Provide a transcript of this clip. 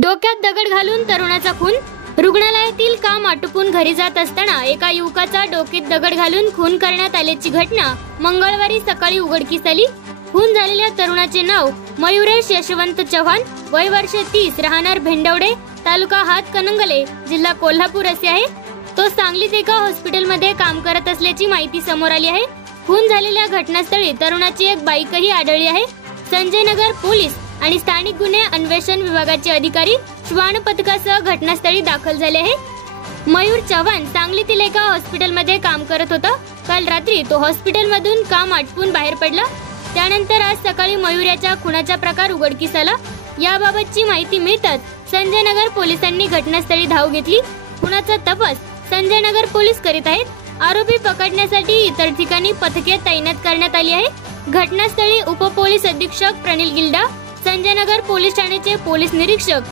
डोक्यात दगड घालून तरुणाचा खून। रुग्णालयातील काम आटोपून घरी जात असताना एका युवकाचा डोक्यात दगड घालून खून करण्यात आल्याची घटना मंगळवारी सकाळी उघडकीस आली। खून झालेल्या तरुणाचे नाव मयुरेश यशवंत चव्हाण, वय वर्ष 30, राहणार भेंडवडे, तालुका हातकणंगले, जिल्हा कोल्हापूर असे आहे। तो सांगलीत एका हॉस्पिटलमध्ये काम करत असल्याची माहिती समोर आली आहे। खून झालेल्या घटनास्थळी तरुणाची एक बाईकही आढळली आहे। संजय नगर पोलीस आणि स्थानिक गुन्हे अन्वेषण विभागाचे अधिकारी श्वान पथकासह घटनास्थळी दाखल झाले आहे। मयूर चव्हाण सांगलीतील एका हॉस्पिटलमध्ये काम करत होता। काल रात्री तो हॉस्पिटलमधून काम आटपून बाहेर पडला। त्यानंतर आज सकाळी मयूर याच्या खुनाचा प्रकार उघडकीस आला। याबाबतची माहिती मिळताच संजय नगर पोलिसांनी घटनास्थळी धाव घेतली। खुनाचा तपास संजय नगर पोलीस करीत आहेत। आरोपी पकडण्यासाठी इतर ठिकाणी पथके तैनात करण्यात आली आहे। घटनास्थळी उपपोलीस अधीक्षक प्रणिल गिल्डा, संजय नगर पोलीस ठाण्याचे पोलीस निरीक्षक